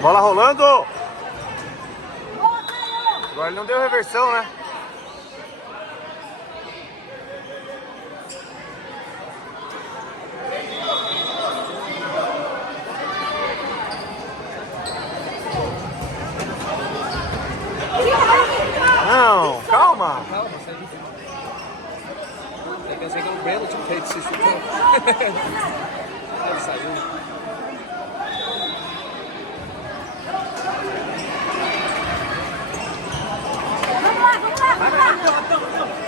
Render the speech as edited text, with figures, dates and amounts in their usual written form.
Bola rolando. Agora ele não deu reversão, né? Não, calma. Calma, sai do fim. Quer dizer que é um belo tipo feito esse chute. Ele saiu. Vamos lá, vamos lá, vamos lá.